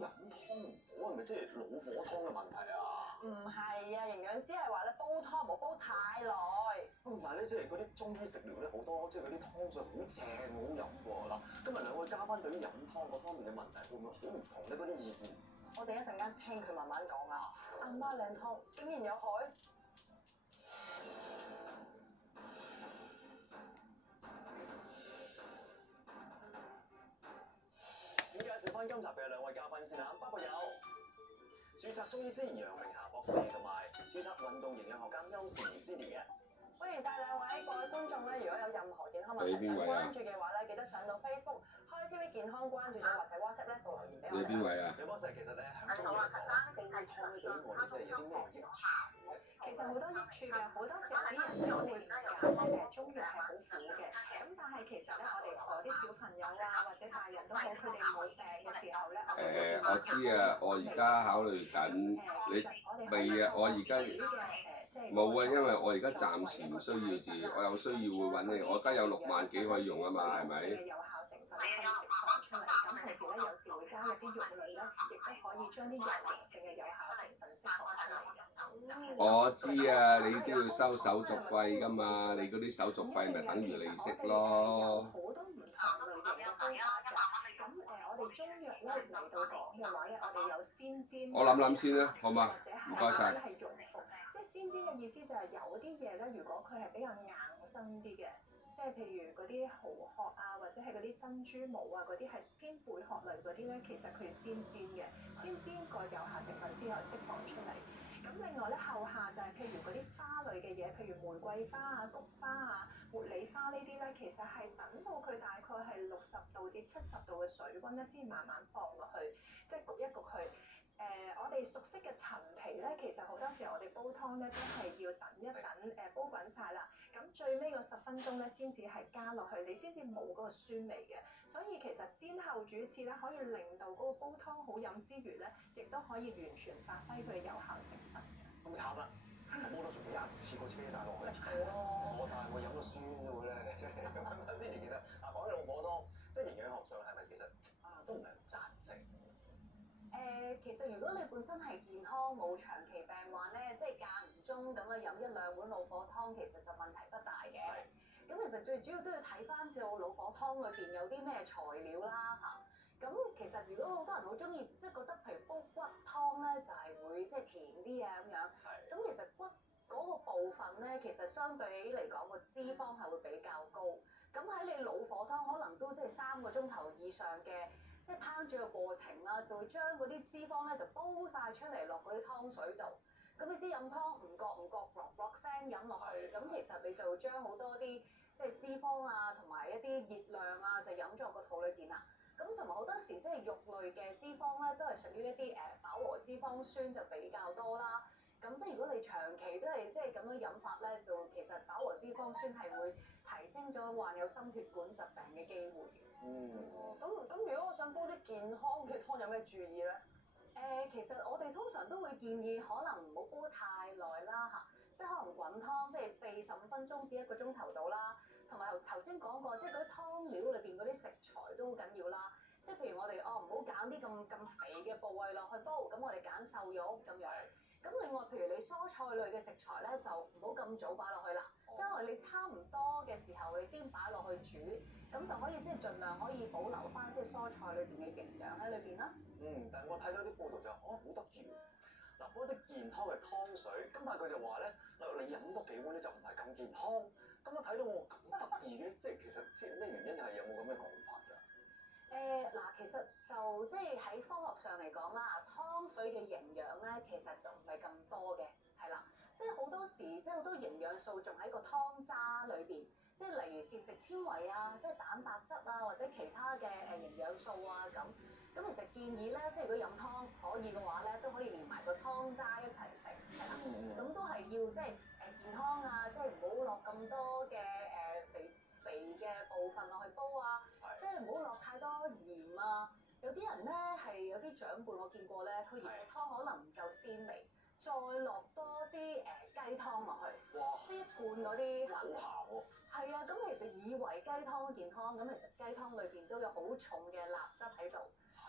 飲湯唔好係咪即係老火湯嘅問題啊？唔係啊，營養師係話咧煲湯唔好煲太耐。唔係咧，即係嗰啲中醫食療咧好多，即係嗰啲湯水好正好飲喎。嗱，今日兩位嘉賓對於飲湯嗰方面嘅問題會唔會好唔同咧？嗰啲意見？我哋一陣間聽佢慢慢講啊。阿媽靚湯竟然有害？咁介紹翻今集嘅兩位嘉賓先啦，包括有註冊中醫師楊明霞博士同埋註冊運動營養學家邱善儀 Cindy 嘅。歡迎晒兩位各位觀眾咧，如果有任何健康問題想關注嘅話咧，記得上到 Facebook 開 TV 健康關注組或者 WhatsApp 咧度留言俾我哋。你邊位啊？有博士其實咧喺中醫嚟講，煲湯咧對於我哋真係有啲咩益處？其實好多益處嘅，好多時候啲人都會誤解咧中藥係好苦嘅，咁但係其實咧我哋嗰啲小朋友啊或者大人都好，佢哋冇病嘅時候咧，我知啊，我而家考慮緊，你未啊？我而家冇啊，因為我而家暫時唔需要治，我有需要會揾你。我而家有6萬幾可以用啊嘛，係咪？有效成分可以釋放出嚟，咁同時咧有時會加入啲肉類咧，亦都可以將啲有形性嘅有效成分釋放出嚟嘅。我知啊，你都要收手續費㗎嘛，你嗰啲手續費咪等於利息咯。好多唔同類型嘅方法㗎。咁我哋中藥咧嚟到講嘅話咧，我哋有鮮煎。我諗先啦，好嘛？唔該晒。係溶服，即係鮮煎嘅意思就係有啲嘢咧，如果佢係比較硬身啲嘅，即係譬如嗰啲蠔殼啊，或者係嗰啲珍珠母啊，嗰啲係偏貝殼類嗰啲咧，其實佢先煎嘅，先煎個有效成分先可以釋放出嚟。咁另外咧後下就係譬如嗰啲花類嘅嘢，譬如玫瑰花啊、菊花啊、茉莉花呢啲咧，其實係等到佢大概係60度至70度嘅水溫咧，先慢慢放落去，即係焗一焗佢。我哋熟悉嘅陳皮咧，其實好多時候我哋煲湯咧都係要等一等，煲滾晒啦，咁最尾個10分鐘咧先至係加落去，你先至冇嗰個酸味嘅。所以其實先後主次咧，可以令到嗰個煲湯好飲之餘咧，亦都可以完全發揮佢有效成分嘅。咁慘啦！煲到仲要一次過車晒落去，錯咯，錯晒會飲到酸嘅咧，即係咁樣先。其實講起老火湯，即係營養學上係咪其實都唔係咁贊成？其實如果你本身係健康冇長期病患咧，即係間唔中咁樣飲1-2碗老火湯，其實就問題不大嘅。咁其實最主要都要睇翻做老火湯裏邊有啲咩材料啦嚇。咁其實如果好多人好中意，即係覺得譬如煲骨湯咧，就係會即係甜啲啊咁樣。咁其實骨嗰個部分咧，其實相對起嚟講個脂肪係會比較高。咁喺你老火湯可能都即係3個鐘頭以上嘅。即係烹煮嘅過程啦，就會將嗰啲脂肪咧就煲晒出嚟落嗰啲湯水度。咁你知飲湯唔覺啵聲飲落去，咁其實你就將好多啲即係脂肪啊，同埋一啲熱量啊，就飲咗落個肚裏邊啦。咁同埋好多時即係肉類嘅脂肪咧，都係屬於一啲飽和脂肪酸就比較多啦。咁即係如果你長期都係即係咁樣飲法咧，就其實飽和脂肪酸係會提升咗患有心血管疾病嘅機會。咁如果我想煲啲健康嘅湯，有咩注意咧？其實我哋通常都會建議可能唔好煲太耐啦嚇，即係可能滾湯即係45分鐘至1個鐘頭到啦。同埋頭先講過，即係嗰啲湯料裏邊嗰啲食材都好緊要啦。即係譬如我哋唔好揀啲咁肥嘅部位落去煲，咁我哋揀瘦肉咁樣。咁另外，譬如你蔬菜類嘅食材咧，就唔好咁早擺落去啦。即係可能你差唔多嘅時候，你先擺落去煮，咁就可以即係盡量可以保留翻即係蔬菜裏邊嘅營養喺裏邊啦。但係我睇到啲報道就好得意喎。嗱，煲啲健康嘅湯水，咁但係佢就話咧，你飲多幾碗咧就唔係咁健康。咁我睇到我咁得意嘅，即係其實即係咩原因係有冇咁嘅講法㗎？其實就即係喺科學上嚟講啦，湯水嘅營養咧，其實就唔係咁多嘅，係啦，即係好多時即係好多營養素仲喺個湯渣裏邊，即係例如膳食纖維啊，即係蛋白質啊，或者其他嘅營養素啊咁。咁其實建議咧，即係如果飲湯可以嘅話咧，都可以連埋個湯渣一齊食，係啦，咁都係要即係健康啊，即係唔好落咁多嘅肥嘅部分落去煲啊。即係唔好落太多鹽啊！有啲人咧係有啲長輩我見過咧，佢鹽嘅湯可能唔夠鮮味，再落多啲雞湯落去，即係一罐嗰啲好鹹喎。係啊，咁其實以為雞湯健康，咁其實雞湯裏邊都有好重嘅鈉質喺度。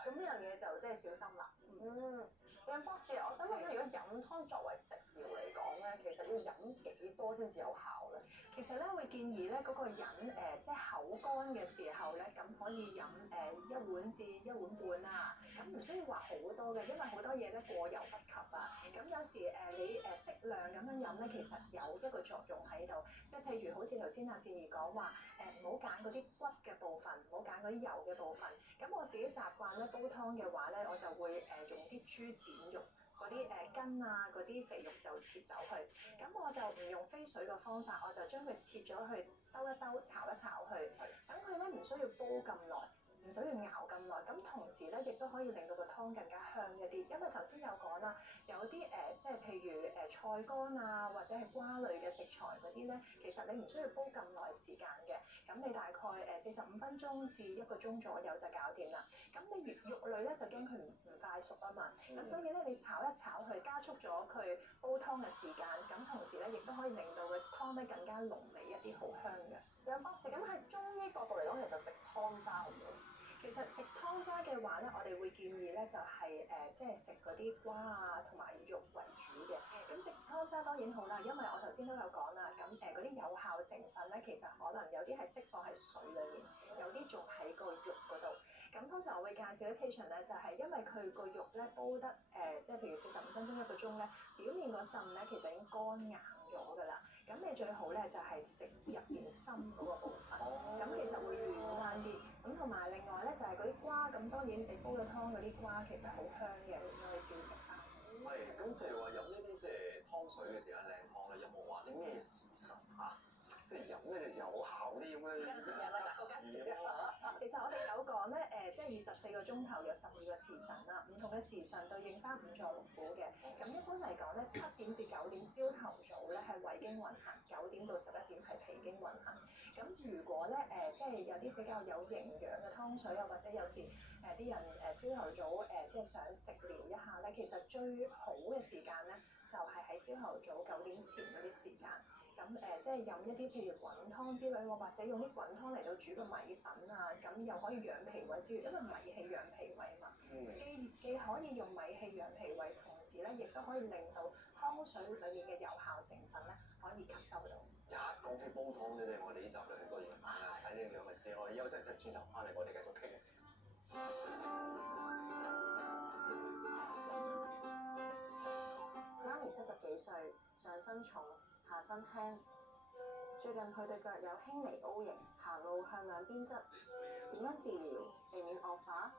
咁呢樣嘢就即係小心啦。梁博士，我想問咧，如果飲湯作為食療嚟講咧，其實要飲幾多先至有效咧？其實咧會建議咧嗰個人即係口乾嘅時候咧，咁可以飲1碗至1碗半啦。咁唔需要話好多嘅，因為好多嘢咧過猶不及啊。咁有時你適量咁樣飲咧，其實有一個作用喺度。即係譬如好似頭先阿善兒講話唔好揀嗰啲骨嘅部分，唔好揀嗰啲油嘅部分。咁我自己習慣咧煲湯嘅話咧，我就會用啲豬展肉。嗰啲筋啊，嗰啲肥肉就切走去，咁我就唔用飛水嘅方法，我就將佢切咗去兜一兜，炒一炒去，等佢咧唔需要煲咁耐，唔需要熬咁耐，咁同時咧亦都可以令到個湯更加香一啲，因為頭先有講啦，有啲即係譬如菜乾啊，或者係瓜類嘅食材嗰啲咧，其實你唔需要煲咁耐時間嘅，咁你大概45分鐘至1個鐘左右就搞掂啦。咁你肉類咧就驚佢唔快熟啊嘛，咁所以咧你炒一炒佢，加速咗佢煲湯嘅時間，咁同時咧亦都可以令到個湯咧更加濃味一啲，好香嘅。梁博士，咁喺中醫角度嚟講，其實食湯渣好唔好？其實食湯渣嘅話咧，我哋會建議咧就係即係食嗰啲瓜啊同埋肉為主嘅。咁食湯渣當然好啦，因為我頭先都有講啦，咁嗰啲有效成分咧，其實可能有啲係釋放喺水裡面，有啲仲喺個肉嗰度。咁通常我會介紹啲 patient 咧，就係因為佢個肉咧煲得即係譬如45分鐘1個鐘咧，表面嗰陣咧其實已經乾硬咗㗎啦。咁你最好咧就係食入邊心嗰個部分，咁其實會軟爛啲。咁同埋另外咧就係嗰啲瓜，咁當然你煲咗湯嗰啲瓜其實好香嘅，你可以自己食翻。係，咁譬如話飲呢啲即係湯水嘅時間靚湯咧，有冇話啲咩時辰嚇？即係飲咧就有效啲咁樣。其實我哋有講咧，即係24個鐘頭有12個時辰啦，唔同嘅時辰對應翻五臟六腑嘅。咁一般嚟講咧，7點至9點朝頭早咧係胃經運行，9點到11點係脾經運行。咁如果咧即係有啲比較有營養嘅湯水啊，或者有時啲人朝頭早即係想食療一下咧，其實最好嘅時間咧就係喺朝頭早9點前嗰啲時間。咁即係飲一啲譬如滾湯之類喎，或者用啲滾湯嚟到煮個米粉啊，咁又可以養脾胃之餘，因為米氣養脾胃嘛，既可以用米氣養脾胃，同時咧亦都可以令到湯水裡面嘅有效成分咧可以吸收到。講起煲湯咧，我哋呢集咧好多嘢講啦，睇呢樣咪知我哋休息一陣，轉頭翻嚟我哋繼續傾。媽咪70幾歲，上身重，下身輕。最近佢對腳有輕微 O 型，行路向兩邊側。點樣治療，避免惡化？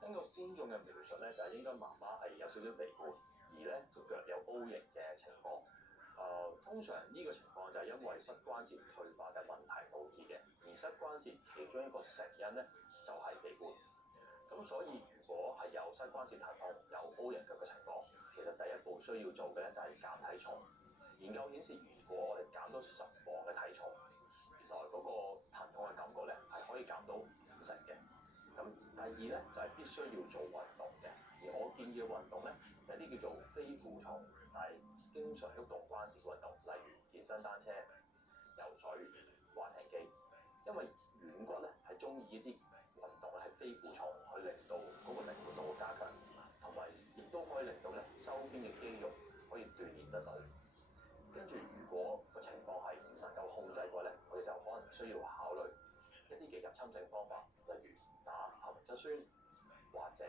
根據觀眾嘅描述咧，就係應該媽媽係有少少肥胖，而咧隻腳有 O 型嘅情況。通常呢個情況就係因為膝關節退化嘅問題導致嘅，而膝關節其中一個成因咧就係肥胖。咁所以如果係有膝關節疼痛、有 O 型腳嘅情況，其實第一步需要做嘅咧就係減體重。研究顯示，如果我哋減到10磅嘅體重，原來嗰個疼痛嘅感覺咧係可以減到50%嘅。咁第二咧就係必須要做運動嘅，而我建議嘅運動咧就係啲叫做非負重但係經常喐動關節嘅運動，例如健身單車、游水、滑艇機。因為軟骨咧係中意一啲運動咧係非負重，去令到嗰個靈活度加強，同埋亦都可以令到咧周邊嘅肌肉可以鍛鍊得到。跟住如果個情況係唔能夠控制嘅話咧，我哋就可能需要考慮一啲嘅入侵性方法，例如打透明質酸，或者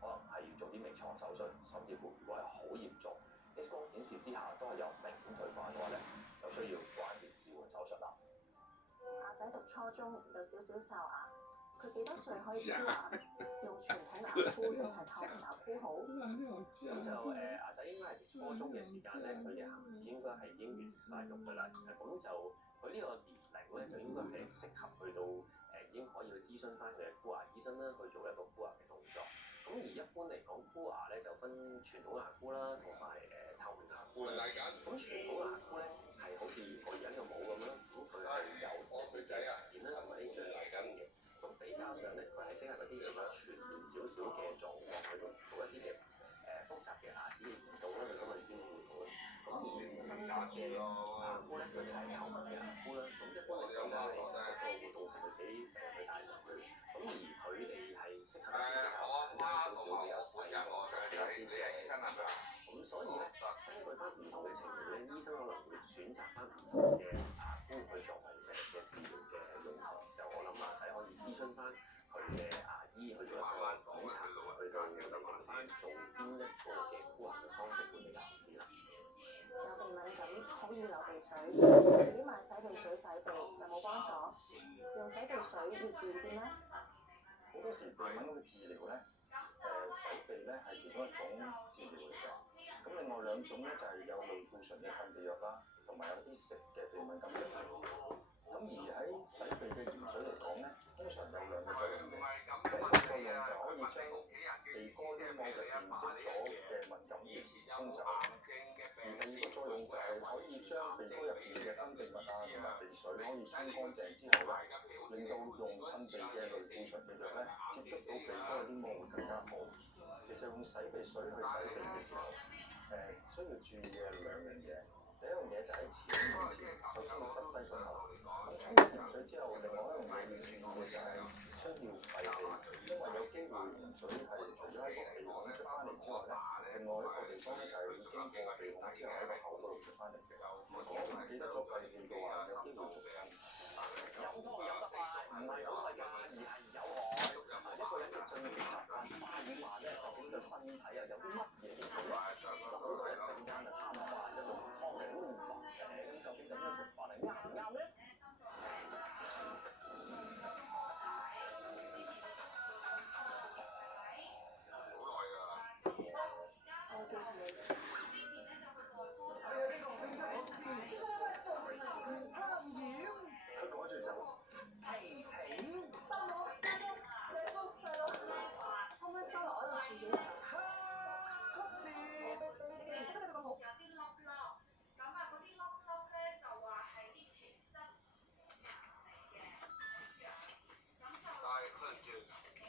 可能係要做啲微創手術，甚至乎如果係好嚴重 X 光顯示之下都係有明顯退化嘅話咧，就需要關節置換手術啦。阿仔讀初中，有少少哨牙，佢幾多歲可以箍牙？用傳統牙箍定係透明牙箍好？咁就阿仔應該係讀初中嘅時間咧，佢嘅牙齒應該係已經完全發育㗎啦。咁就佢呢個年齡咧，就應該係適合去到已經可以去諮詢翻佢嘅箍牙醫生啦，去做一個箍牙嘅動作。咁而一般嚟講，箍牙咧就分傳統牙箍啦，同埋透明牙箍啦。咁傳統牙箍咧係好似個人嘅帽咁啦，咁佢係有佢仔線啦，同埋啲最大根嘅。咁比較上咧，佢係適合嗰啲比較全面少少嘅狀況去做一啲嘅複雜嘅牙齒嘅移動啦，咁我哋先會好啦。咁而新式嘅牙箍咧，佢哋係透明嘅牙箍啦。咁一般嚟講咧，個活動性會比佢大上去。咁而佢哋係適合一啲啲咁所以咧，根據翻唔同嘅情形咧，醫生可能會選擇翻唔同嘅牙膏去作為嘅治療嘅用途。就我諗仔可以諮詢翻佢嘅牙醫去做一個檢查，去到評翻做邊一個嘅箍牙嘅方式會比較好啲啦。有鼻敏感可以流鼻水，自己買洗鼻水洗鼻有冇幫助？用洗鼻水要注意啲咩？好多時鼻敏感嘅治療咧，洗鼻咧係其中一種治療嚟嘅。咁另外兩種咧就係有類固醇嘅噴鼻藥啦，同埋有啲食嘅鼻敏感藥。咁而喺洗鼻嘅鹽水嚟講咧，通常有兩個作用嘅。第一個作用就可以將鼻哥黏膜入邊積咗嘅敏感源沖走，而第二個作用就係可以將鼻哥入邊嘅分泌物啊同埋鼻水可以清乾淨之後咧，令到用噴鼻嘅類固醇嘅藥咧，接觸到鼻哥嘅黏膜會更加好。其實用洗鼻水去洗鼻嘅時候，需要注意嘅兩樣嘢。第一樣嘢就喺前面前，首先要耷低個頭。咁沖完鹽水之後，另外一樣嘢要注意嘅就係需要閉氣，因為有機會鹽水係除咗喺個鼻孔出翻嚟之外咧，另外一個地方咧就係會經過鼻孔之後喺個口嗰度出翻嚟嘅。如果唔記得咗閉氣嘅話，有機會中風。飲湯飲得快唔係好細㗎，而係有害。一個人嘅進食習慣快與慢咧，究竟對身體有啲乜嘢影響？嗱，好多人一陣間就貪快，就用湯嚟撈飯食，咁究竟咁樣食法係啱唔啱咧？佢趕住走，提請。可唔可以收落我度住幾日？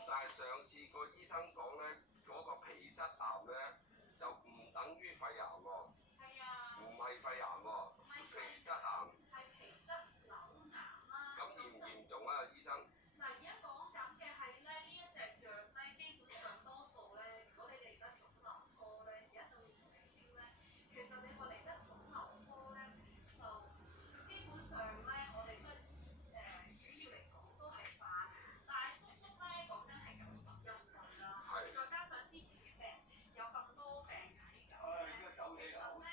但係上次個醫生講咧，嗰個皮質癌咧就唔等於肺癌喎，唔係肺癌喎，皮質癌。咁嚴唔嚴重啊，醫生？嗱，而家講緊嘅係咧，呢一隻藥咧，基本上多數咧，如果你哋而家腫瘤科咧，而家就會同你傾咧，其實你話嚟得腫瘤科咧，就基本上咧，我哋都主要嚟講都係化療，但係叔叔咧講緊係91歲啦，再加上之前嘅病有咁多病危咁咧，其實咧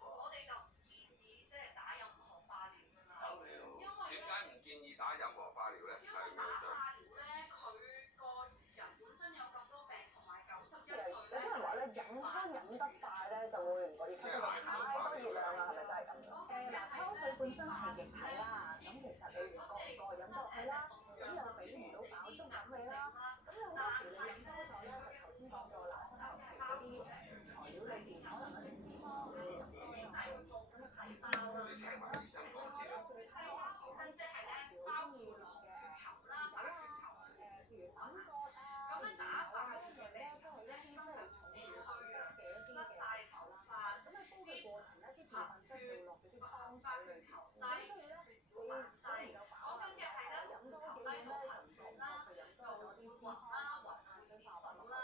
我哋就唔建議即係打任何化療㗎啦，因為點解唔建議打任何化療咧？因為打化療咧，佢個人本身有咁多病，同埋91歲有啲人話咧飲湯飲得快咧就會唔覺意吸收太多熱量啦，係咪真係咁？嗱，湯水本身係液體啦，咁其實你唔覺唔覺飲落去啦，咁又俾唔到飽足感你啦，咁有好多時你飲多咗咧，就頭先講咗啦，即係嗰啲材料裏邊可能有啲脂肪啊，咁多咧就會做咁細胞啦。你聽埋醫生講先。咁即係咧，包括血球啦、白血球、譬如膽角啊，咁咧打化療嘅咧都係一啲即係重要品質嘅一啲嘅甩晒頭髮，咁喺煲嘅過程咧，啲澱粉質就會落嗰啲湯水裏邊，咁所以咧你小板低。有飽講緊嘅係咧，飲多幾低到咧就唔貧同啦，就飲就多咗啲脂肪啦，或碳水化合物啦。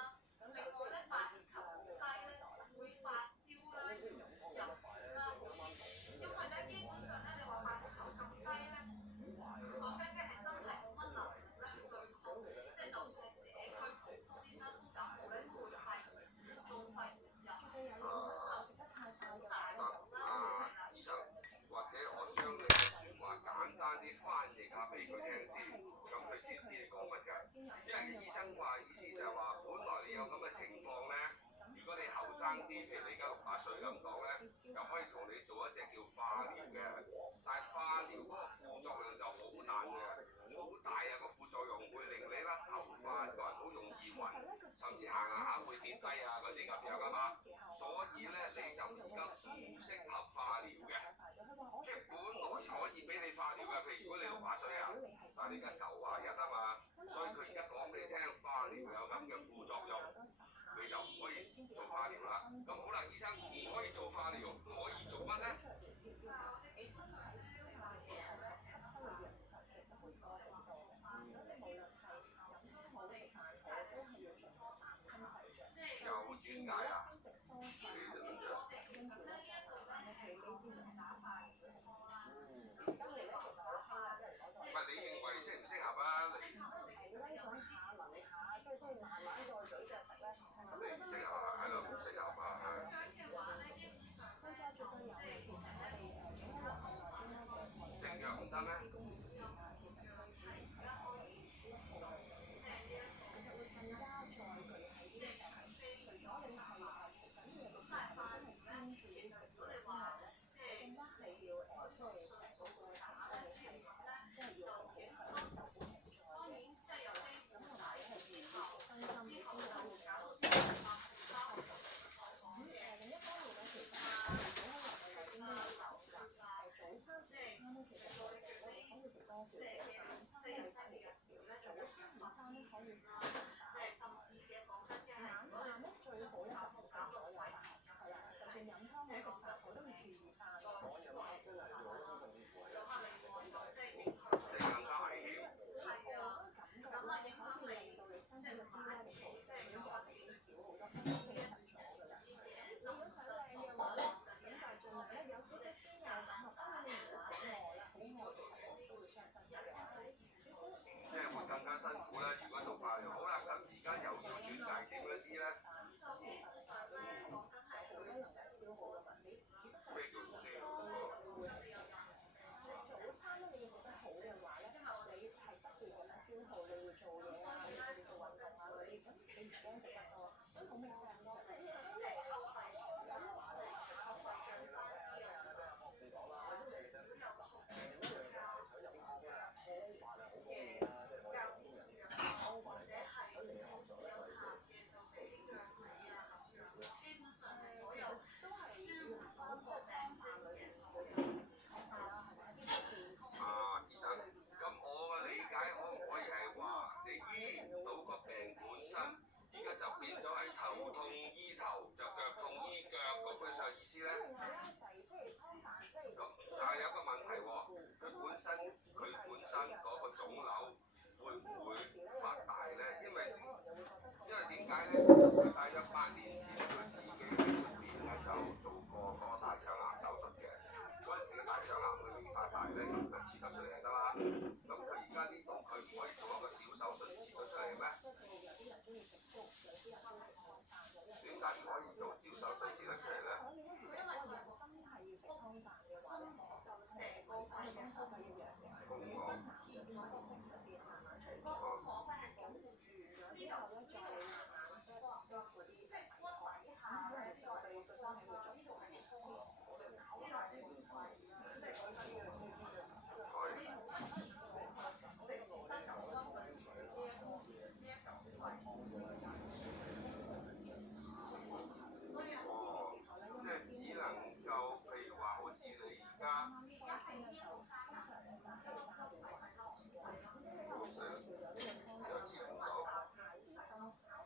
咁就另外咧，白血球低咧會發燒啦、即係飲湯飲得快咧，即係啱啱同因為咧基本上咧，你話白血球咁低咧，講緊嘅係身體冇乜能力咧去對抗，即係就算係社區普通啲傷風感冒咧，都會肺中肺炎入。就食得太快嘅話咧，就醫生，或者我將你嘅説話簡單啲翻譯下俾佢聽先，咁佢先知你講乜㗎。因為醫生話意思就係話，本來你有咁嘅情況咧，如果你後生啲，譬如你而家60歲咁講咧，就可以同你做一隻叫化療嘅。但係化療嗰個副作用就好難嘅，好大啊個副作用，會令你甩頭髮，個人好容易暈，甚至行下會跌低啊嗰啲咁樣啊嘛。所以咧你就而家唔適合化療嘅，即係本來可以俾你化療嘅，譬如如果你60歲啊，但係你而家90日啊嘛，所以佢而家講俾你聽化療有咁嘅副作用，你就唔可以做化療啦。咁好啦，醫生唔可以做化療，可以做乜咧？有轉介啊？先食蔬菜後食肉，跟住咧再落飯咧，最尾先用少少飯會好啲。今年咧其實好興啊，啲人講就唔係你認為適唔適合啊？你係咧想下聞下，跟住先慢慢再咀嚼食咧。咁你唔適合啊？係咯，唔適合啊！佢價值都有嘅，其實我哋總體來講內邊咧嘅食藥唔得咩？施工年前啊，其實佢係1號嘅啫，其實會更加再具體啲嘅就係，除咗你係食緊嘢嘅時候，你真係專注於食嘢之外咧，你更加係要即係成個過程咧，你係即係要好享受好 enjoy 嘅。咁同埋你係療愈個身心，你先可以令到自己另一方面咧，其實我哋總體來講內邊都有講㗎，早餐、午餐咧，其實我哋可以食多少少，晚餐咧你可以食少，早餐、午餐咧可以食半飽，晚飯咧最好咧就唔食左右飯，係啦，就算飲湯好食飯好都唔注意飯。講飲黑真係我都相信甚至乎係有潛質咁大，即係更加危險。個感覺咧可以令到你身體嘅 D 咧嘅構成已經較比少好多，精神咗㗎啦。你如果想靚嘅話咧，咁就盡量咧有少少邊有感啊，當然你唔話好餓啦，好餓其實我哋都會傷身體嘅，少少。即係會更加辛苦啦！如果做化療，好啦，咁而家又要轉介點嗰啲咧？咩叫消耗？早餐咧，你要食得好嘅話咧，你係不斷咁樣消耗，你會做嘢啊，你會做運動啊嗰啲，咁你唔驚食得多，所以好明顯咯。啊，醫生，咁我嘅理解可唔可以係話你醫唔到個病本身，而家就變咗係頭痛醫頭，就腳痛醫腳，咁佢就意思咧？咁但係有個問題喎，佢本身嗰個腫瘤會唔會發大咧？因為點解咧？佢大約8年前佢自己喺出邊咧就做過個大腸癌手術嘅，嗰陣時嘅大腸癌佢未發大咧，咁佢切咗出嚟就得啦。咁佢而家呢度佢唔可以做一個小手術切咗出嚟咩？點解唔可以做小手術切咗出嚟咧？即係只能夠譬如話，好似你而家又治唔到，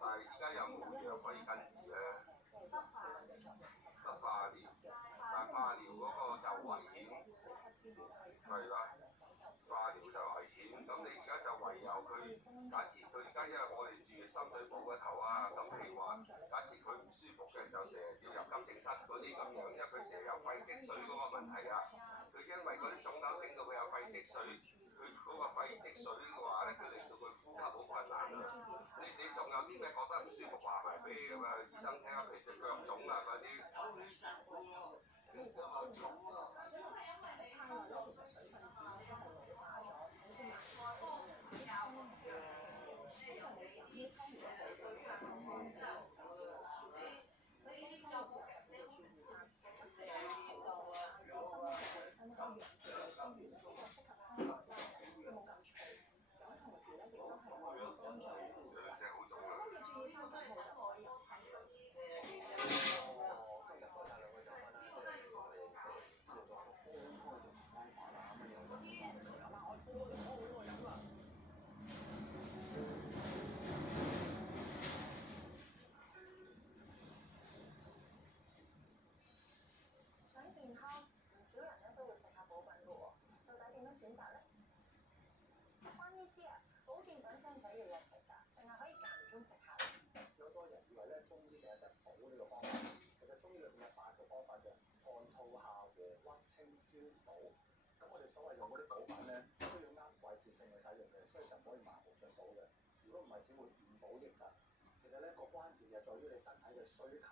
但係而家有冇藥可以根治咧？得化療，但係化療嗰個就危險，係啦，化療就危險。咁你而家就唯有佢，假設佢而家因為我哋住深水埗嗰頭啊，咁譬如話，假設佢唔舒服嘅，就成日要入急症室嗰啲咁樣，因為佢成日有肺積水嗰個問題啊。佢因為嗰啲腫瘤整到佢有肺積水，佢嗰個肺積水嘅話咧，佢令到佢呼吸好困難啊。你仲有啲咩覺得唔舒服話埋俾咁啊醫生聽下，譬如隻腳腫啊嗰啲。清消補。咁我哋所謂用嗰啲補品咧，都要啱季節性嘅使用嘅，所以就唔可以盲目進補嘅。如果唔係，只會誤補益疾。其實咧個關鍵就在於你身體嘅需求，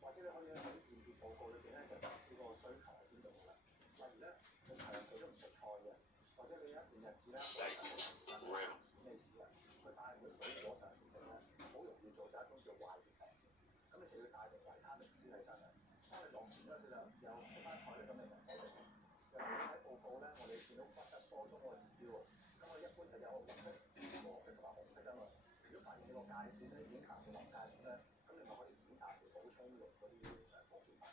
或者你可以喺啲驗血報告裏邊咧就得知嗰個需求喺邊度㗎啦。例如咧，你長期都唔食菜嘅，或者你一段日子咧選美子啊，佢帶唔到水果上嚟食咧，好容易做咗一種叫壞血病。咁你就要帶定維他命 C 喺身啊。當你落船嗰時就又食翻菜咧，咁你唔使食。又睇報告咧，我哋見到骨質疏鬆嗰個指標喎，咁我一般就有綠色、黃色同埋紅色㗎嘛。如果發現你個界線咧已經行到臨界點咧，咁你咪可以檢查去補充用嗰啲保健品。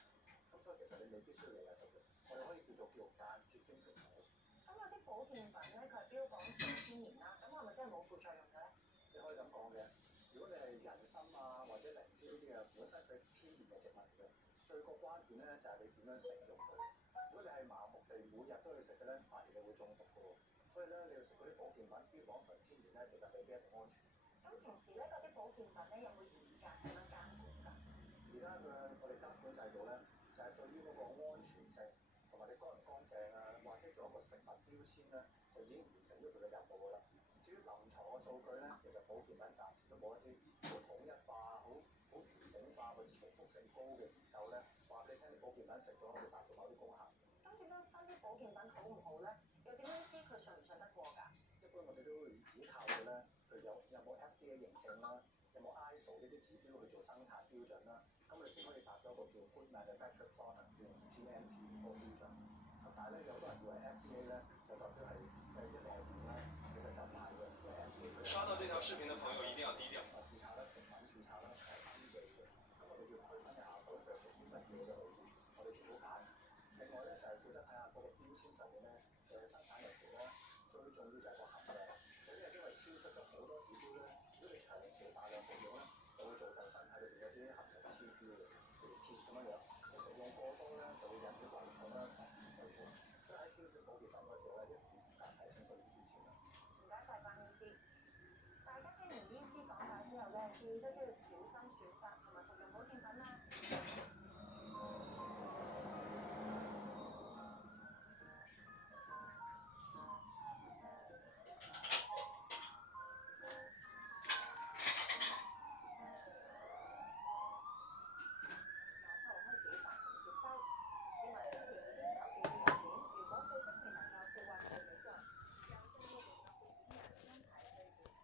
咁所以其實你未必需要日日食嘅，我哋可以叫間歇性食補。咁有啲保健品咧，佢係標榜純天然啦，咁係咪真係冇副作用嘅咧？你可以咁講嘅，如果你係人參啊或者靈芝呢啲啊，本身佢天然嘅植物嚟嘅，最個關鍵咧就係你點樣食用佢。如果你係盲目地每日都去食嘅咧，反而你會中毒嘅喎。所以咧，你要食嗰啲保健品標榜純天然咧，其實未必一定安全。咁平時咧嗰啲保健品咧有冇嚴格咁樣監管㗎？而家我哋監管制度咧，就係、對於嗰個安全性同埋你乾唔乾淨啊，或者做一個食物標籤咧，就已經完成咗佢嘅任務㗎啦。至於臨床嘅數據咧，其實保健品暫時都冇一啲好統一化、好完整化或者重複性高嘅研究咧，話俾你聽，你保健品食咗會達到某啲功效。咁點樣分啲保健品好唔好咧？又點樣知佢信唔信得過㗎？一般我哋都會依靠嘅咧，佢有冇 FDA 認證啦，有冇 ISO 呢啲指標去做生產標準啦，咁你先可以達到一個叫 Good Manufacturing Product 叫 GMP 嗰個標準。咁但係咧，有好多人以為 FDA 咧就代表係即係內地啦，其實就唔係嘅，因為 FDA 佢刷到這條視頻的朋友一定要低調。註冊啦、食品註冊啦係登記嘅，咁我哋要區分一下嗰隻屬於乜嘢嘅類別，我哋先好揀。另外咧就係記得睇下嗰個標籤上面咧嘅生產日期咧，最重要就係個含量。有啲人因為超出咗好多指標咧，如果你長期大量食用咧，就會造就身體裏邊有啲含量超標嘅，譬如鐵咁樣樣。你食用過多咧，就會引起胃痛啦、糖尿病嘅。所以喺挑選保健品嗰時候咧，一定要睇清楚啲標籤啦。唔該晒關醫師。大家聽完醫師講解之後咧，記得